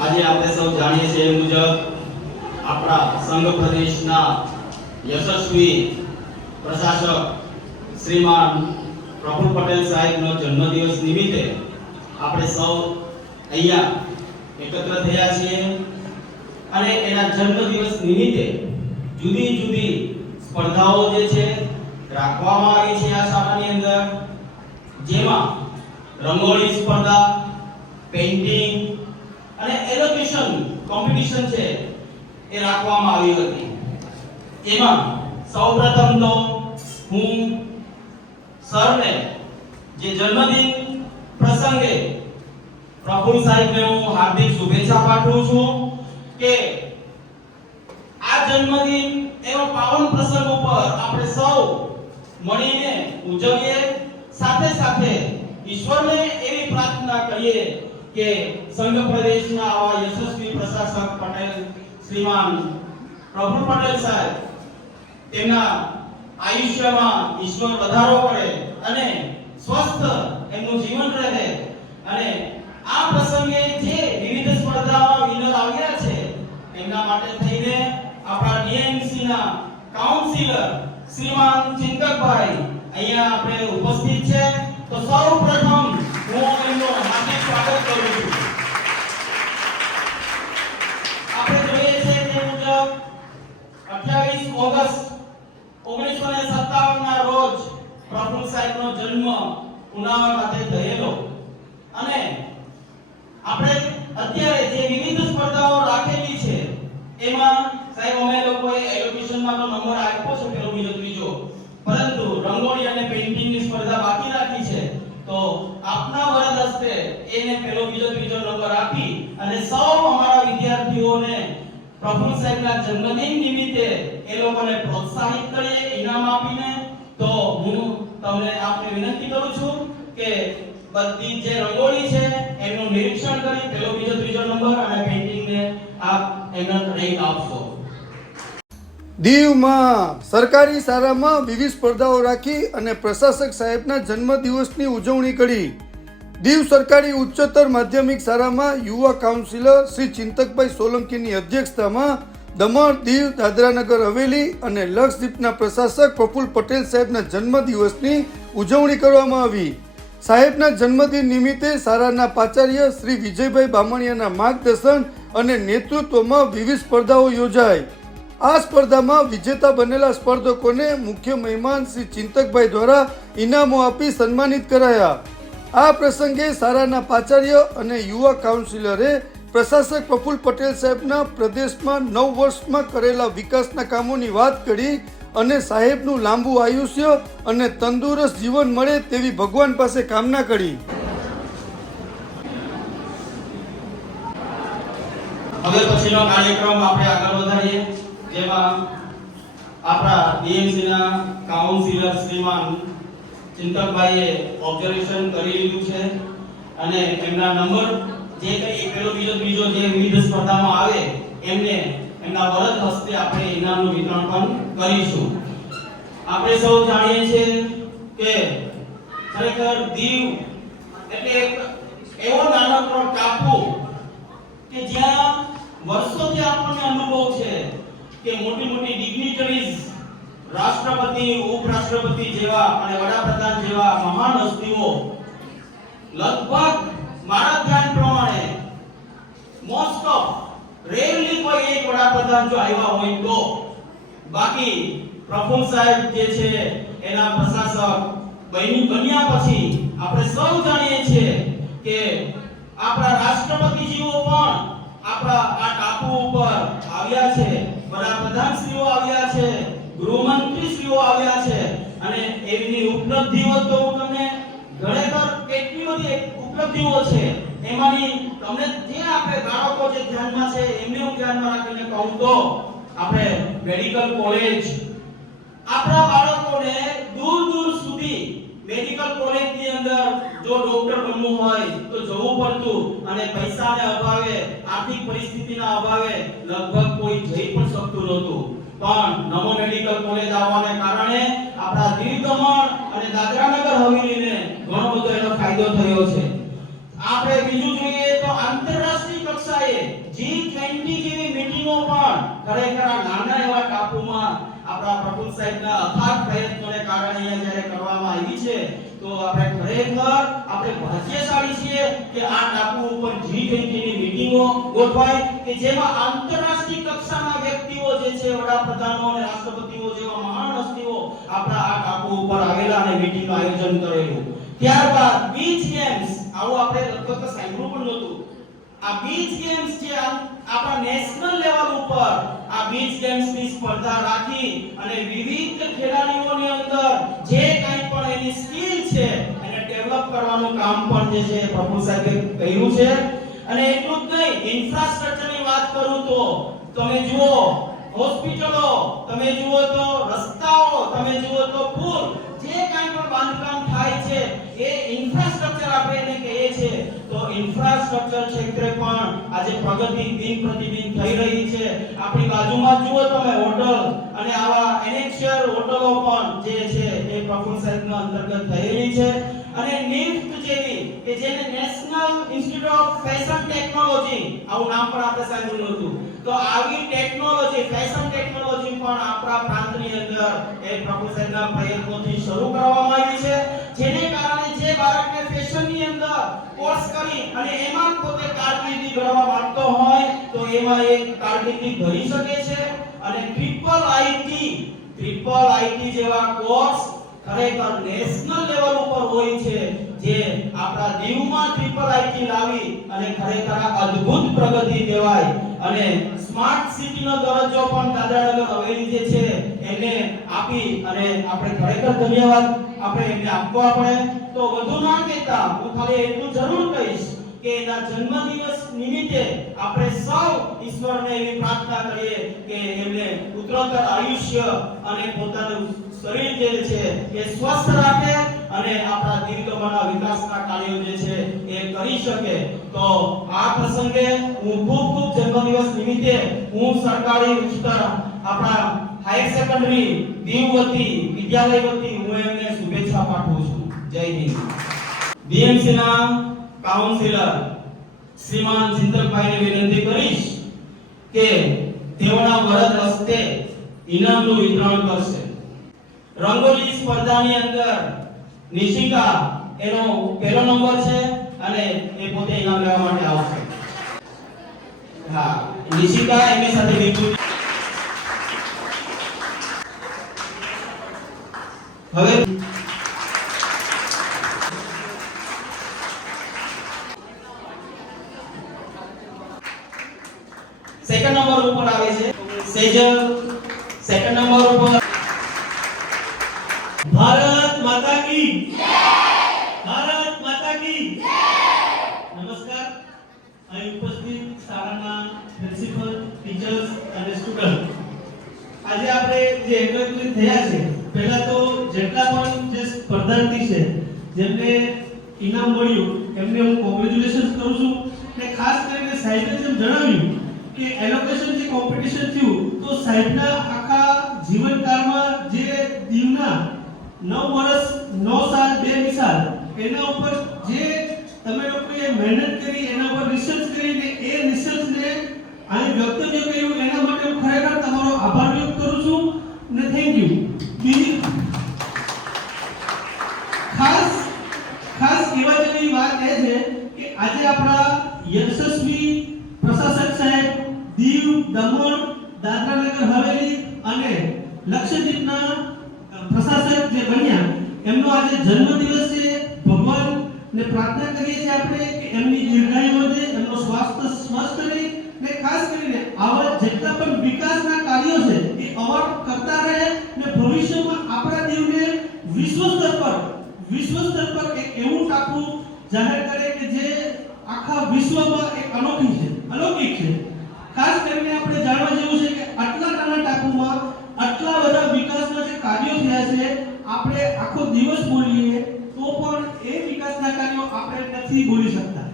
આજે આપણે સૌ જાણીએ છીએ એ મુજબ આપણા સંઘ પ્રદેશના યશસ્વી પ્રશાસક શ્રીમાન પ્રફુલ્લ પટેલ સાહેબનો જન્મદિવસ નિમિત્તે આપણે સૌ અહીંયા એકત્ર થયા છીએ અને એના જન્મદિવસ નિમિત્તે જુદી જુદી સ્પર્ધાઓ જે છે રાખવામાં આવી છે આ શાળાની અંદર, જેમાં રંગોળી સ્પર્ધા, પેઇન્ટિંગ અને એલોક્યુશન કોમ્પિટિશન છે એ રાખવામાં આવી હતી। એમાં સૌપ્રથમ તો હું સરને જે જન્મદિન પ્રસંગે પ્રફુલ્લ સાહેબને હું હાર્દિક શુભેચ્છા પાઠવું છું કે આ જન્મદિન એવા પાવન પ્રસંગ ઉપર આપણે સૌ મળીને ઉજવીએ, સાથે સાથે ઈશ્વરને એવી પ્રાર્થના કરીએ કે સંઘ પ્રદેશના આવા યશસ્વી પ્રશાસક પટેલ શ્રીમાન પ્રફુલ્લ પટેલ સાહેબ તેમના આયુષ્યમાં ઈશ્વર વધારો કરે અને સ્વસ્થ એમનું જીવન રહે અને આ પ્રસંગે જે વિવિધ સ્પર્ધામાં વિનર આવ્યા છે એમના માટે થઈને આપણા ડીએમસી ના કાઉન્સિલર શ્રીમાન ચિંતકભાઈ અહીંયા આપણે ઉપસ્થિત છે, તો સૌપ્રથમ હું એમનું હાર્દિક સ્વાગત કરું છું। આપણે જોઈએ છે કે મુજબ 28 ઓગસ્ટ 1957 ના રોજ પ્રફુલ્લ સાહેબનો જન્મ ઉનાવા ખાતે થયેલો અને આપણે અત્યારે જે વિવિધ સ્પર્ધાઓ રાખેલી છે એમાં સાહેબ અમે લોકોએ એલોક્યુશનમાં તો નંબર આપ્યો છે પેલો બીજો ત્રીજો, પરંતુ રંગોળી અને પેઇન્ટિંગની સ્પર્ધા બાકી રાખી છે, તો આપના વરદ હસ્તે એને પેલો બીજો ત્રીજો નંબર આપી અને સૌ અમારા વિદ્યાર્થીઓને પ્રફુલ્લ સાહેબના જન્મદિન નિમિત્તે એ લોકોને પ્રોત્સાહિત કરીએ ઇનામ આપીને। તો હું તમને આપને વિનંતી કરું છું કે બધી જે રંગોળી છે એનું નિરીક્ષણ કરી પેલો બીજો ત્રીજો નંબર અને પેઇન્ટિંગને આપ એનો રેન્ક આપશો। દીવમાં સરકારી શાળામાં વિવિધ સ્પર્ધાઓ રાખી અને પ્રશાસક સાહેબના જન્મદિવસની ઉજવણી કરી। દીવ સરકારી ઉચ્ચતર માધ્યમિક શાળામાં યુવા કાઉન્સિલર શ્રી ચિંતકભાઈ સોલંકીની અધ્યક્ષતામાં દમણ, દીવ, દાદરાનગર હવેલી અને લક્ષદ્વીપના પ્રશાસક પ્રફુલ્લ પટેલ સાહેબના જન્મદિવસની ઉજવણી કરવામાં આવી। સાહેબના જન્મદિન નિમિત્તે શાળાના પ્રાચાર્ય શ્રી વિજયભાઈ બામણિયાના માર્ગદર્શન અને નેતૃત્વમાં વિવિધ સ્પર્ધાઓ યોજાઈ। આ સ્પર્ધામાં વિજેતા બનેલા સ્પર્ધકોને મુખ્ય મહેમાન શ્રી ચિંતકભાઈ દ્વારા ઇનામો આપી સન્માનિત કરાયા। આ પ્રસંગે શાળાના પ્રાચાર્ય અને યુવા કાઉન્સિલરે પ્રશાસક પ્રફુલ્લ પટેલ સાહેબના પ્રદેશમાં 9 વર્ષમાં કરેલા વિકાસના કામોની વાત કરી અને સાહેબનું લાંબુ આયુષ્ય અને તંદુરસ્ત જીવન મળે તેવી ભગવાન પાસે કામના કરી। હવે પછીનો કાર્યક્રમ આપણે આગળ વધારીએ, જેમાં આપણા ડીએમસી ના કાઉન્સિલર શ્રીમાન ચિંતકભાઈએ ઓબ્ઝર્વેશન કરી લીધું છે અને એમના નંબર જે કઈ પેલો બીજો ત્રીજો જે વિવિધ સ્પર્ધામાં આવે એમને એમના વરદ હસ્તે આપણે ઇનામનું વિતરણ પણ કરીશું। આપણે સૌ જાણીએ છીએ કે ખરેખર દીવ એટલે એક એવો નાનકડો ટાપુ કે જ્યાં વર્ષોથી આપણને અનુભવ છે કે મોટી મોટી ડિગ્નિટરીઝ, રાષ્ટ્રપતિ, ઉપરાષ્ટ્રપતિ જેવા અને વડાપ્રધાન જેવા મહાન હસ્તીઓ લગભગ મારા ધ્યાન પ્રમાણે મોસ્ટ ઓફ રેરલી કોઈ એક વડાપ્રધાન જો આવ્યા હોય તો, બાકી પ્રફુલ્લ સાહેબ જે છે એના પ્રશાસક બન્યા પછી આપણે સૌ જાણીએ છીએ કે આપણા રાષ્ટ્રપતિજીઓ પણ આપણા આ ટાપુ ઉપર આવ્યા છે, વડાપ્રધાનશ્રીઓ આવ્યા છે, ગૃહમંત્રીશ્રીઓ આવ્યા છે અને એમની ઉપલબ્ધિઓ તો તમને ખરેખર કેટલી બધી ઉપલબ્ધિઓ છે, એમાંની તમને જે આપણે બાળકો જે ધ્યાનમાં છે એમને હું ધ્યાનમાં રાખીને કહું તો આપણે મેડિકલ કોલેજ, આપણા બાળકોને દૂર દૂર સુધી મેડિકલ કોલેજની અંદર જો ડોક્ટર બનવું હોય તો જવું પડતું અને પૈસાના અભાવે, આર્થિક પરિસ્થિતિના અભાવે લગભગ કોઈ જઈ પણ શકતું નહોતું, પણ નમો મેડિકલ કોલેજ આવવાને કારણે આપણા દીવ, દમણ અને દાદરાનગર હવેલીને ઘણો બધો એનો ફાયદો થયો છે। આપણે બીજું જોઈએ તો આંતરરાષ્ટ્રીય કક્ષાએ G20 જેવી મીટિંગો પણ ખરેખર આ નાના એવા ટાપુમાં આપણા પ્રફુલ્લ સાહેબના અથાગ પ્રયત્નોને કારણે અહીંયા જ્યારે કરવામાં આવી છે તો આપણે ખરેખર આપણે ભાગ્યશાળી છીએ કે આ ટાપુ ઉપર G20 ની મીટિંગો ગોઠવાય કે જેમાં આંતરરાષ્ટ્રીય કક્ષાના વ્યક્તિઓ જે છે વડાપ્રધાનો અને રાષ્ટ્રપતિઓ જેવા મહાન હસ્તીઓ આપણા આ ટાપુ ઉપર આવેલા અને મીટિંગનું આયોજન કરેલું. ત્યારબાદ બીચ ગેમ્સ આવું આપણે લગભગ સાંભળ્યું પણ નહોતું. આ બીચ ગેમ્સ જે આપણા નેશનલ લેવલ ઉપર આ બીચ ગેમ્સની સ્પર્ધા રાખી અને વિવિધ ખેલાડીઓની અંદર જે કંઈ પણ એની સ્કિલ છે એને ડેવલપ કરવાનું કામ પણ જે છે પ્રફુલ્લ સાહેબે કર્યું છે. અને એટલું જ નહીં, ઇન્ફ્રાસ્ટ્રક્ચરની વાત કરું તો તમે જુઓ હોસ્પિટલો, તમે જુઓ તો રસ્તાઓ, તમે જુઓ તો પુલ, જે કાંઈ પણ બાંધકામ થાય છે એ ઇન્ફ્રાસ્ટ્રક્ચર આપણે એને કહીએ છીએ. તો ઇન્ફ્રાસ્ટ્રક્ચર ક્ષેત્રે પણ આજે પ્રગતિ દિન પ્રતિદિન થઈ રહી છે. આપણી બાજુમાં જુઓ તમે હોટલ અને આવા એનેક્શિયર હોટલો પણ જે છે એ પ્રફુલ્લ સાહેબના અંતર્ગત થયેલી છે. અને નિફ્ટ જેવી કે જેને national institute of fashion technology આવું નામ પણ આપણે સાંભળ્યું હતું. તો આવી ટેકનોલોજી, ફેશન ટેકનોલોજી પણ આપણા પ્રાંતની અંદર એ પ્રફુલ્લ સાહેબના પ્રયત્નોથી શરૂ કરવામાં આવી છે. જેને કારણે જે બાળકને ફેશનની અંદર કોર્સ કરી અને એમાં પોતે કારકિર્દી ઘડવા માંગતો હોય તો એમાં એક કારકિર્દી ઘડી શકે છે. અને ટ્રિપલ આઈટી જેવા કોર્સ ખરેખર નેશનલ લેવલ ઉપર હોય છે, જે આપણા દીવમાં ટ્રિપલ આઈટી લાવી અને ખરેખર અદ્ભુત પ્રગતિ કહેવાય. અને સ્માર્ટ સિટીનો દરજ્જો પણ દાદરાનગર હવેલી જે છે એને આપી અને આપણે ખરેખર ધન્યવાદ આપણે એમને આપવા પડે. તો વધુ ના કહેતા હું ખાલી એટલું જરૂર કહીશ કે એના જન્મદિવસ નિમિત્તે આપણે સૌ ઈશ્વરને એવી પ્રાર્થના કરીએ કે એમને ઉત્તરોત્તર આયુષ્ય અને પોતાનું શરીર જે છે એ સ્વસ્થ રાખે અને આપણા દીવદમણના વિકાસના કાર્યો જે છે એ કરી શકે. તો આ પ્રસંગે હું ખૂબ જન્મદિવસ નિમિત્તે હું સરકારી ઉચ્ચતર આપણા હાયર સેકન્ડરી દીવ વતી વિદ્યાલય વતી હું એમને શુભેચ્છા પાઠવું છું. જય હિન્દ. બીએમસી ના કાઉન્સિલર શ્રીમાન ચિંતકભાઈને વિનંતી કરીશ કે તેઓના વરદ હસ્તે ઇનામનું વિતરણ કરશે. રંગોલી સ્પર્ધાની અંદર નિશિકા એનો પહેલો નંબર છે અને એ પોતે ઇનામ લેવા માટે આવશે. હા, નિશિકા એમની સાથે વિપુલ. હવે સેકન્ડ નંબર ઉપર આવે છે સેજલ. સેકન્ડ નંબર ઉપર भारत माता की जय, भारत माता की जय. नमस्कार. અહીં ઉપસ્થિત શાળાના પ્રિન્સિપલ, ટીચર્સ અને સ્ટુડન્ટ, આજે આપણે જે એકત્રિત થયા છે, પહેલા તો જેટલા પણ જે સ્પર્ધાર્થી છે જેમને ઇનામ મળ્યું એમને હું કોંગ્રેચ્યુલેશન્સ કરું છું. અને ખાસ કરીને સાહેબે જેમ જણાવ્યું કે એલોકેશન જે કોમ્પિટિશન થયું તો સાહેબના આખા જીવનકાળમાં જે દીવના 9 વર્ષ 9 સાલ 2 નિશાળ એના ઉપર જે તમે લોકોએ મહેનત કરી, એના પર રિસર્ચ કરીને એ રિસર્ચને અહીં વક્તવ્ય કર્યું, એના માટે હું ખરેખર તમારો આભાર વ્યક્ત કરું છું અને થેન્ક યુ. બીજી ખાસ કહેવા જેવી વાત એ છે કે આજે આપણા યશસ્વી પ્રશાસક સાહેબ દીવ, દમણ, દાદરાનગર હવેલી અને લક્ષદ્વીપના પ્રશાસક જે બન્યા એમનો આજે જન્મદિવસ છે. ભગવાનને પ્રાર્થના કરીએ છીએ આપણે કે એમની દીર્ઘાયુ વધે, એમનો સ્વાસ્થ્ય સ્વસ્થ રહે અને ખાસ કરીને આવા જેટલા પણ વિકાસના કાર્યો છે એ અવર કરતા રહે અને ભવિષ્યમાં આપણા દીવને વિશ્વ સ્તર પર એક એવું ટાપુ જાહેર કરે કે જે આખા વિશ્વમાં એક અલૌકિક છે. ખાસ કરીને આપણે જાણવા જેવું છે કે આટલા નાના ટાપુમાં આટલા બધા વિકાસના જે કાર્યો થયા છે, આપણે આખો દિવસ બોલીએ તો પણ એ વિકાસના કાર્યો આપણે નથી બોલી શકતા.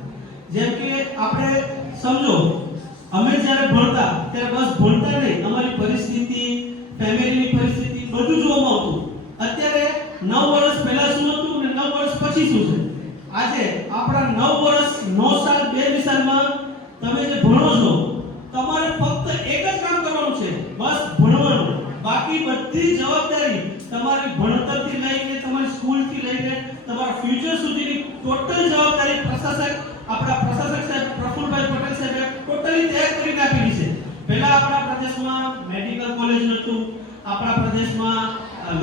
જેમ કે આપણે સમજો અમે જ્યારે ભણતા ત્યારે બસ ભણતા નહીં, અમારી પરિસ્થિતિ, ફેમિલીની પરિસ્થિતિ બધું જોવામાં આવતું. અત્યારે 9 વર્ષ પહેલા શું હતું અને 9 વર્ષ પછી શું છે, આજે આપણા 9 વર્ષ 9 સાલ 2 સાલમાં તમે જે ભણો છો તમારે ફક્ત એક જ કામ કરવાનું છે, બસ ભણવાનું. બાકી બધી જવાબદારી તમારી ભણતરથી લઈને તમારી સ્કૂલથી લઈને તમારા ફ્યુચર સુધીની ટોટલ જવાબદારી આપણા પ્રશાસક સાહેબ પ્રફુલભાઈ પટેલ સાહેબે ટોટલી તૈયાર કરીને આપેલી છે. પહેલા આપણા પ્રદેશમાં મેડિકલ કોલેજ નહોતું, આપણા પ્રદેશમાં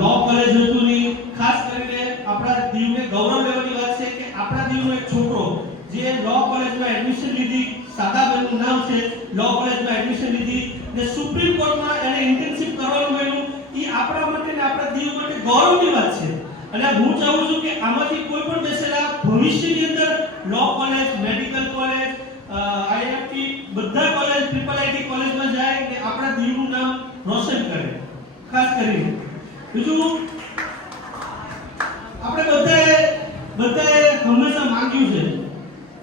લો કોલેજ નહોતું નહીં. ખાસ કરીને આપણા દીવને ગૌરવ લેવાની વાત છે કે આપણા દીવનો એક છોકરો જે લો કોલેજમાં એડમિશન લીધી, સાદાબેનનું નામ છે, લો કોલેજમાં એડમિશન લીધી ને સુપ્રીમ કોર્ટમાં એને ઇન્ટર્નશિપ કરવાનું મળ્યું. એ આપણા માટે ને આપણા દીવ માટે ગૌરવની વાત છે. અને હું ચાહું છું કે આમાંથી કોઈ પણ બેસેલા ભવિષ્યની અંદર law college, medical college, IIT બધા કોલેજ, ટ્રિપલ આઈટી કોલેજમાં જાય કે આપણા દીવનું નામ રોશન કરે. ખાસ કરીને બીજું આપણે બધાએ હંમેશા માંગ્યું છે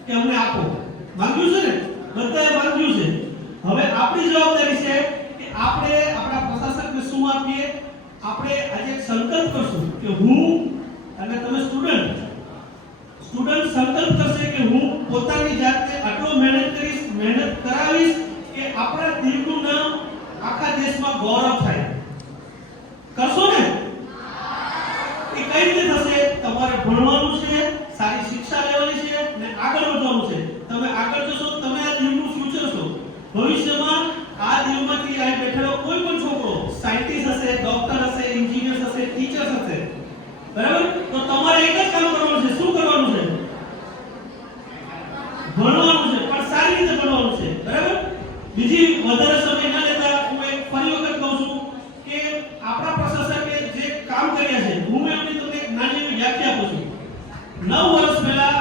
કે અમને આપો, માંગ્યું છે ને, બધાએ માંગ્યું છે. હવે આપણી જવાબદારી છે કે આપણે આપણા પ્રશાસકને શું આપીએ. આપણે આજે એક સંકલ્પ કરશું કે હું અને તમે સ્ટુડન્ટ સંકલ્પ કરશે કે હું પોતાની જાતે આટલો મહેનત કરીશ, મહેનત કરાવીશ કે આપણા દીવનું નામ આખા દેશમાં ગૌરવ થાય. કરશો ને? એ કઈ રીતે થશે? તમારે ભણવાનું છે, સારી શિક્ષા લેવાની છે અને આગળ વધવાનું છે. તમે આગળ જશો, તમે આ દીવનું ફ્યુચર છો. ભવિષ્યમાં આ દીવમાંથી અહીં બેઠેલો કોઈ પણ છોકરો સાયન્ટિસ્ટ હશે, ડોક્ટર હશે, એન્જિનિયર હશે, ટીચર હશે. બરાબર? તો તમારે એક જ કામ કરવાનું છે. શું કરવાનું છે? ભણવાનું છે, પણ સારી રીતે ભણવાનું છે. બરાબર? બીજી વધારે સમય ન લેતા હું એક ફરી વખત કહું છું કે આપણા પ્રશાસકે જે કામ કર્યા છે, હું એમની તમને એક નાની એવી વ્યાખ્યા આપું છું. 9 વર્ષ પહેલા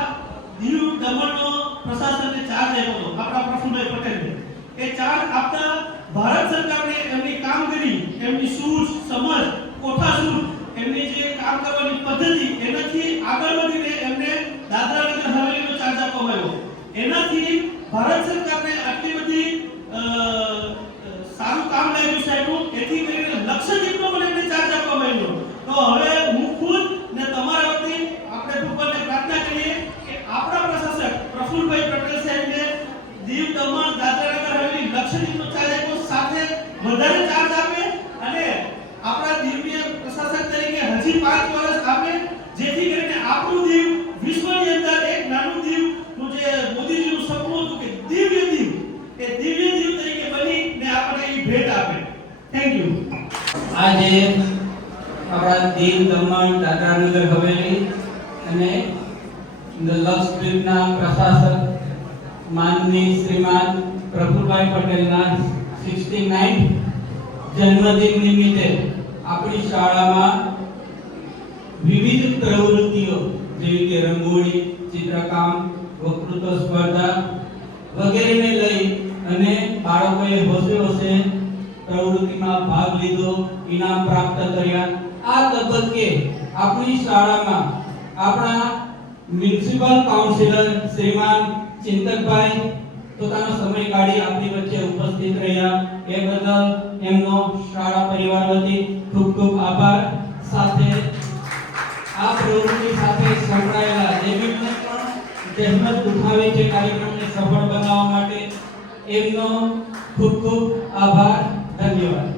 દીવ દમણનો પ્રશાસનને ચાર્જ આપ્યો હતો આપણા પ્રફુલભાઈ પટેલને. એ ચાર્જ આપતા ભારત સરકારને એમની કામગીરી, એમની સૂઝ, સમજ, કોઠાસૂઝ, એમની જે કામ કરવાની પદ્ધતિ, એનાથી આગળ વધીને એમને દાદરા નગર હવેલીનો ચાર્જ આપવામાં આવ્યો. એનાથી ભારત સરકારને આટલી બધી સારું કામ લાગ્યું સાહેબનું, એથી કરીને લક્ષદ્વીપનો પણ એમને ચાર્જ આપવામાં આવ્યો. તો હવે હું ખુદ ને તમારા વતી આપણે ભગવાનને પ્રાર્થના કરીએ કે આપણા પ્રશાસક પ્રફુલભાઈ પટેલ સાહેબને દીવ દમણ દાદરા નગર હવેલી લક્ષદ્વીપનો ચાર્જ આપ્યો, સાથે વધારે ચાર્જ આપે અને આપણા દીવને પ્રશાસક તરીકે હજી 5 વર્ષ આપે, જેથી કરીને આપણું દીવ વિશ્વની અંદર એક નાનું દીવનું જે મોદીજીનું સપનું હતું કે દિવ્ય દીવ, એ દિવ્ય દીવ તરીકે બનીને આપણને એ ભેટ આપે. Thank you. આજે આપણા દીવ દમણ દાદરા નગર હવેલી અને લક્ષદ્વીપના પ્રશાસક માનનીય શ્રીમાન પ્રફુલભાઈ પટેલના 69th જન્મદિન નિમિત્તે આપણી શાળામાં વિવિધ પ્રવૃત્તિઓ જેવી કે રંગોળી, ચિત્રકામ, વક્તૃત્વ સ્પર્ધા વગેરેને લઈ અને બાળકોએ હોશે હોશે પ્રવૃત્તિમાં ભાગ લીધો, ઇનામ પ્રાપ્ત કર્યા. આ તબક્કે આપણી શાળામાં આપણા મ્યુનિસિપલ કાઉન્સિલર શ્રીમાન ચિંતકભાઈ પોતાનો સમય કાઢી આપણી વચ્ચે ઉપસ્થિત રહ્યા. એ બદલ એમનો શાળા પરિવાર વતી ખૂબ ખૂબ આભાર. સાથે આ પ્રવૃત્તિ સાથે સંકળાયેલા જેમને પણ જહેમત ઉઠાવી છે કાર્યક્રમને સફળ બનાવવા માટે, એમનો ખૂબ ખૂબ આભાર. ધન્યવાદ.